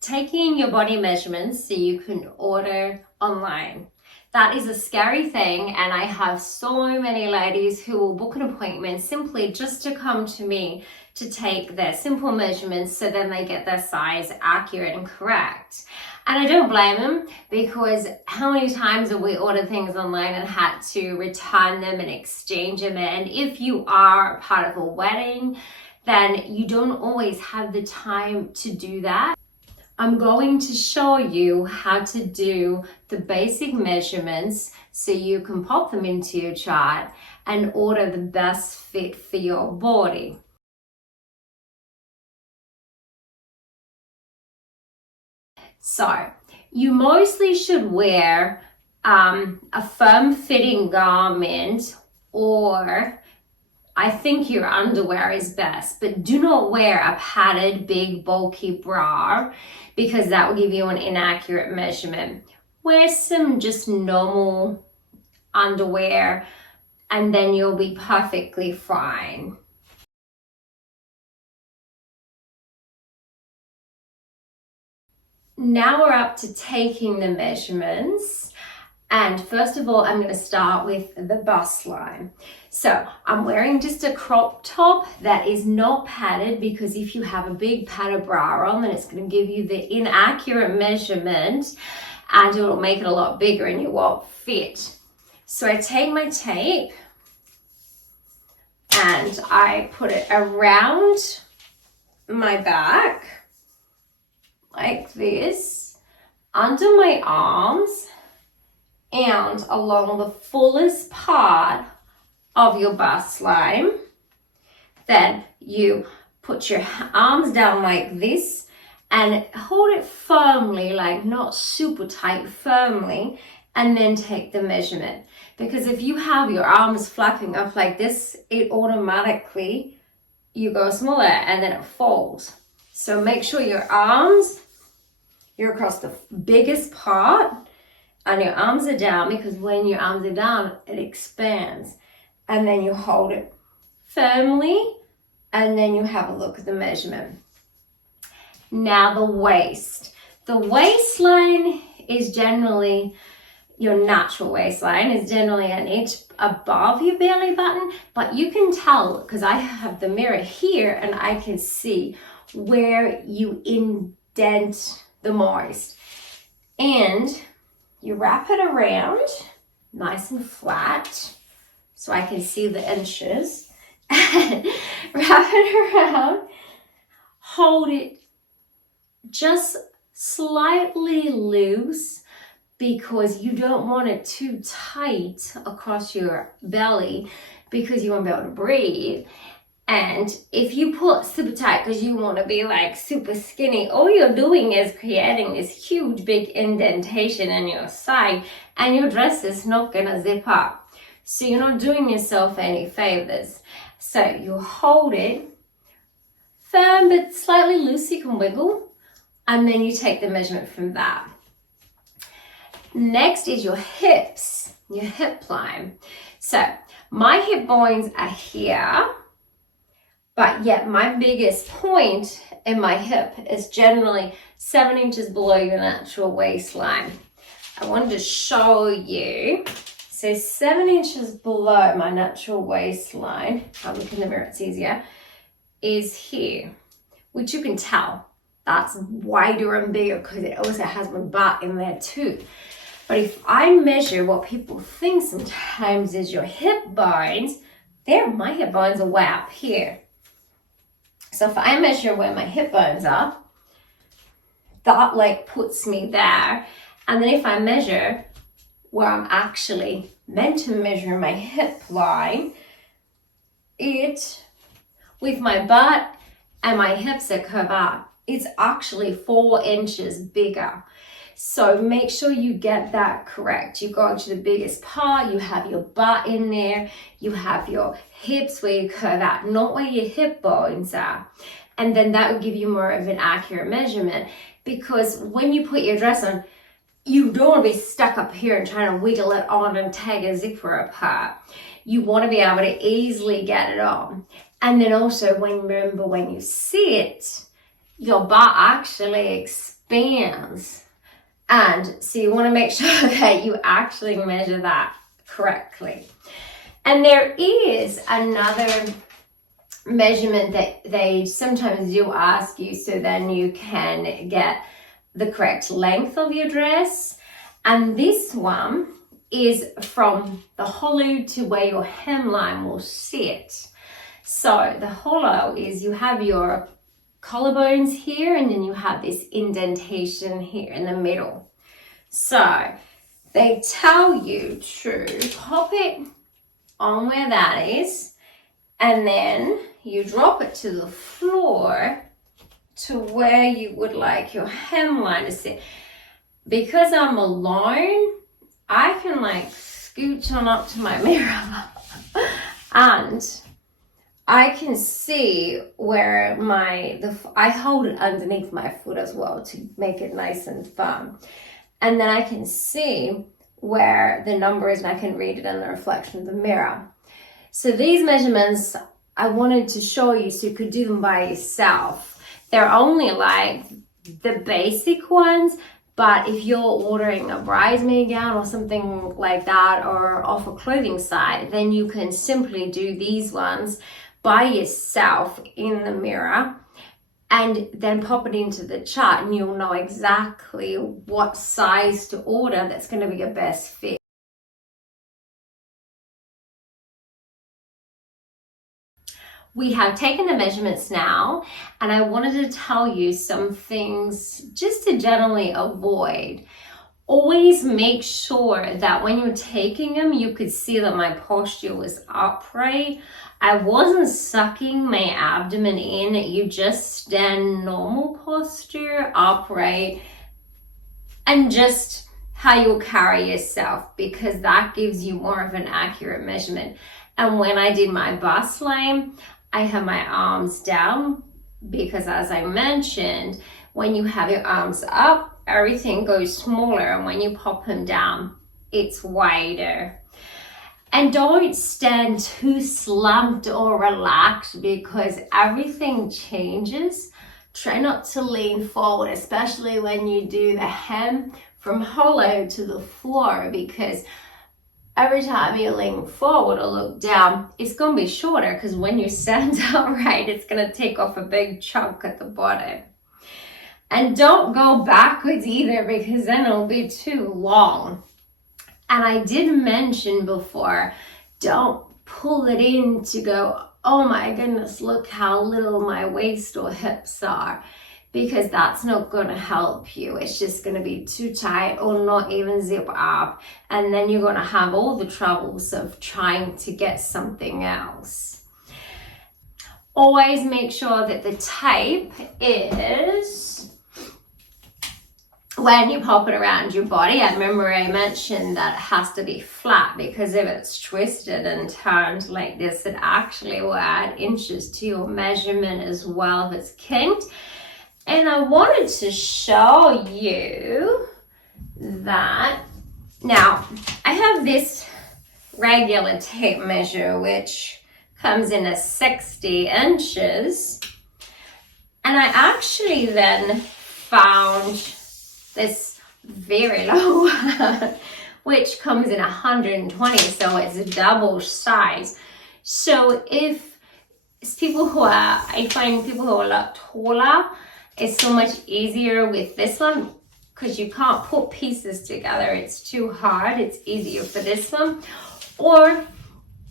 taking your body measurements so you can order online. That is a scary thing, and I have so many ladies who will book an appointment simply just to come to me to take their simple measurements so then they get their size accurate and correct. And I don't blame them, because how many times have we ordered things online and had to return them and exchange them? And if you are part of a wedding, then you don't always have the time to do that. I'm going to show you how to do the basic measurements so you can pop them into your chart and order the best fit for your body. So you mostly should wear a firm fitting garment, or I think your underwear is best, but do not wear a padded, big, bulky bra, because that will give you an inaccurate measurement. Wear some just normal underwear and then you'll be perfectly fine. Now we're up to taking the measurements. And first of all, I'm going to start with the bust line. So I'm wearing just a crop top that is not padded, because if you have a big padded bra on, then it's going to give you the inaccurate measurement and it will make it a lot bigger and you won't fit. So I take my tape and I put it around my back like this, under my arms, and along the fullest part of your bust line. Then you put your arms down like this and hold it firmly, like not super tight, firmly, and then take the measurement. Because if you have your arms flapping up like this, it automatically, you go smaller and then it falls. So make sure your arms, you're across the biggest part, and your arms are down, because when your arms are down, it expands. And then you hold it firmly, and then you have a look at the measurement. Now the waist. The waistline is generally, your natural waistline is generally an inch above your belly button, but you can tell, because I have the mirror here and I can see where you indent the most. And you wrap it around nice and flat so I can see the inches. Wrap it around, hold it just slightly loose, because you don't want it too tight across your belly, because you won't be able to breathe. And if you pull it super tight because you want to be like super skinny, all you're doing is creating this huge big indentation in your side, and your dress is not gonna zip up. So you're not doing yourself any favors. So you hold it firm but slightly loose, you can wiggle, and then you take the measurement from that. Next is your hips, your hip line. So my hip bones are here, but yet my biggest point in my hip is generally 7 inches below your natural waistline. I wanted to show you. So 7 inches below my natural waistline, I'll look in the mirror, it's easier, is here, which you can tell. That's wider and bigger because it also has my butt in there too. But if I measure, what people think sometimes is your hip bones, my hip bones are way up here. So if I measure where my hip bones are, that like puts me there. And then if I measure where I'm actually meant to measure my hip line, with my butt and my hips that curve up, it's actually 4 inches bigger. So make sure you get that correct. You go to the biggest part, you have your butt in there, you have your hips where you curve out, not where your hip bones are. And then that will give you more of an accurate measurement, because when you put your dress on, you don't want to be stuck up here and trying to wiggle it on and take a zipper apart. You want to be able to easily get it on. And then also, remember when you sit, your butt actually expands bands. And so you want to make sure that you actually measure that correctly. And there is another measurement that they sometimes do ask you, so then you can get the correct length of your dress. And this one is from the hollow to where your hemline will sit. So the hollow is, you have your collarbones here, and then you have this indentation here in the middle. So they tell you to pop it on where that is, and then you drop it to the floor to where you would like your hemline to sit. Because I'm alone, I can like scooch on up to my mirror and I can see where I hold it underneath my foot as well to make it nice and firm. And then I can see where the number is, and I can read it in the reflection of the mirror. So these measurements I wanted to show you so you could do them by yourself. They're only like the basic ones, but if you're ordering a bridesmaid gown or something like that, or off a clothing site, then you can simply do these ones by yourself in the mirror and then pop it into the chart, and you'll know exactly what size to order that's going to be your best fit. We have taken the measurements now, and I wanted to tell you some things just to generally avoid. Always make sure that when you're taking them, you could see that my posture was upright. I wasn't sucking my abdomen in. You just stand normal posture, upright, and just how you'll carry yourself, because that gives you more of an accurate measurement. And when I did my bust line, I have my arms down, because as I mentioned, when you have your arms up, everything goes smaller, and when you pop them down, it's wider. And don't stand too slumped or relaxed, because everything changes. Try not to lean forward, especially when you do the hem from hollow to the floor, because every time you lean forward or look down, it's going to be shorter, because when you stand upright, it's going to take off a big chunk at the bottom. And don't go backwards either, because then it'll be too long. And I did mention before, don't pull it in to go, oh my goodness, look how little my waist or hips are, because that's not going to help you. It's just going to be too tight or not even zip up. And then you're going to have all the troubles of trying to get something else. Always make sure that the tape is, when you pop it around your body, I remember I mentioned that it has to be flat, because if it's twisted and turned like this, it actually will add inches to your measurement as well if it's kinked. And I wanted to show you that. Now, I have this regular tape measure, which comes in as 60 inches. And I actually then found this very low one, which comes in 120, so it's a double size. So if it's people who are, I find people who are a lot taller, it's so much easier with this one, because you can't put pieces together. It's too hard. It's easier for this one. Or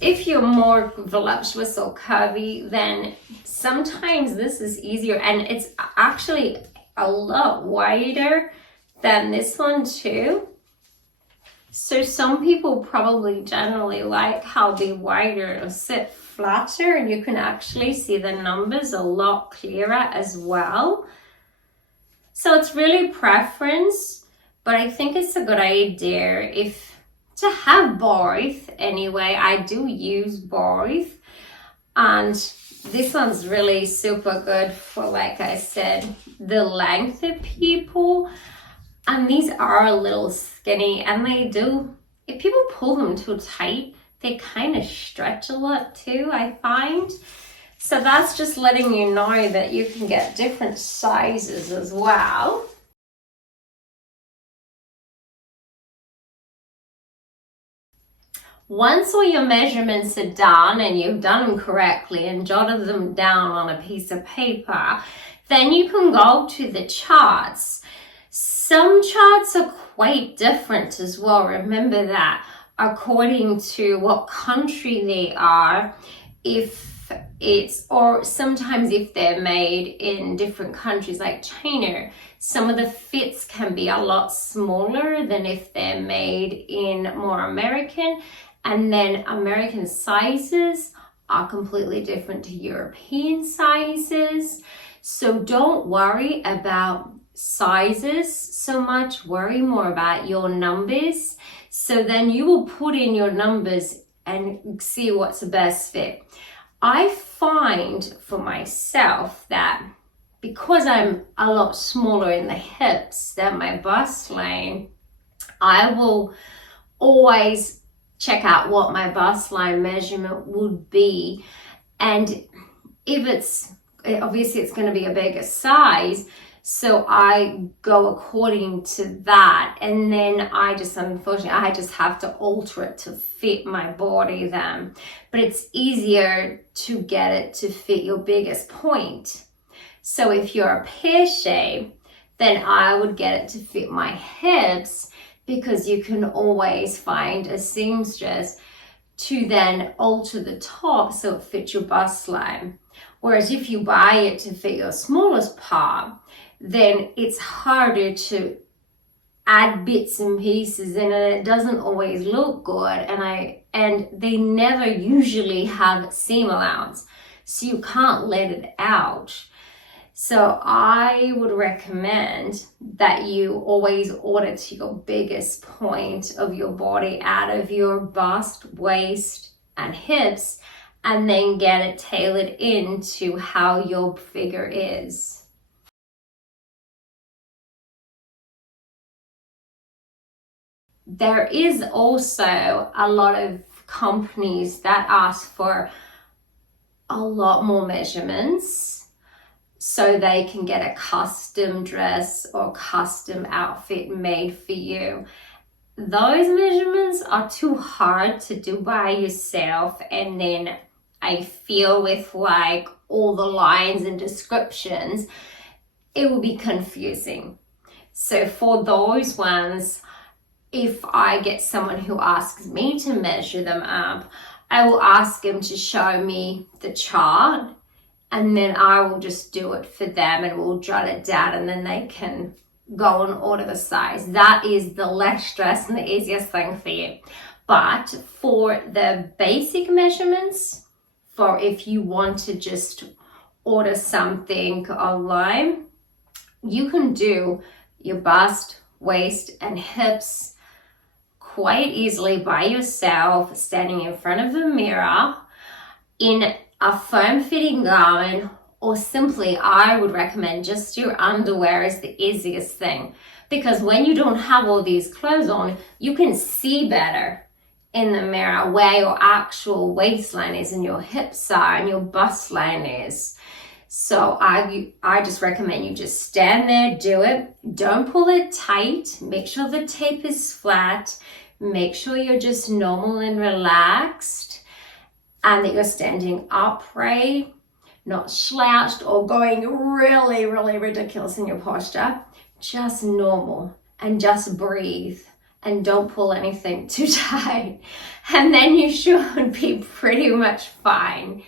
if you're more voluptuous or curvy, then sometimes this is easier, and it's actually a lot wider than this one too. So some people probably generally like how they wider or sit flatter, and you can actually see the numbers a lot clearer as well. So it's really preference, but I think it's a good idea if to have both anyway. I do use both, and this one's really super good for, like I said, the length of people. And these are a little skinny, and they do, if people pull them too tight, they kind of stretch a lot too, I find. So that's just letting you know that you can get different sizes as well. Once all your measurements are done and you've done them correctly and jotted them down on a piece of paper, then you can go to the charts. Some charts are quite different as well. Remember that according to what country they are, or sometimes if they're made in different countries like China, some of the fits can be a lot smaller than if they're made in more American. And then American sizes are completely different to European sizes. So don't worry about sizes so much, worry more about your numbers. So then you will put in your numbers and see what's the best fit. I find for myself that because I'm a lot smaller in the hips than my bust line, I will always check out what my bust line measurement would be. And if obviously it's going to be a bigger size, so I go according to that. And then unfortunately, I just have to alter it to fit my body then. But it's easier to get it to fit your biggest point. So if you're a pear shape, then I would get it to fit my hips, because you can always find a seamstress to then alter the top so it fits your bust line. Whereas if you buy it to fit your smallest part, then it's harder to add bits and pieces in, and it doesn't always look good, and they never usually have seam allowance, so you can't let it out. So I would recommend that you always order to your biggest point of your body out of your bust, waist, and hips, and then get it tailored into how your figure is. There is also a lot of companies that ask for a lot more measurements so they can get a custom dress or custom outfit made for you. Those measurements are too hard to do by yourself, and then I feel with like all the lines and descriptions, it will be confusing. So for those ones, if I get someone who asks me to measure them up, I will ask them to show me the chart, and then I will just do it for them and we'll jot it down, and then they can go and order the size. That is the less stress and the easiest thing for you. But for the basic measurements, for if you want to just order something online, you can do your bust, waist, and hips quite easily by yourself, standing in front of a mirror in a form-fitting gown, or simply I would recommend just your underwear is the easiest thing, because when you don't have all these clothes on, you can see better in the mirror where your actual waistline is and your hips are and your bust line is. So I just recommend you just stand there, do it. Don't pull it tight. Make sure the tape is flat. Make sure you're just normal and relaxed, and that you're standing upright, not slouched or going really, really ridiculous in your posture. Just normal, and just breathe, and don't pull anything too tight. And then you should be pretty much fine.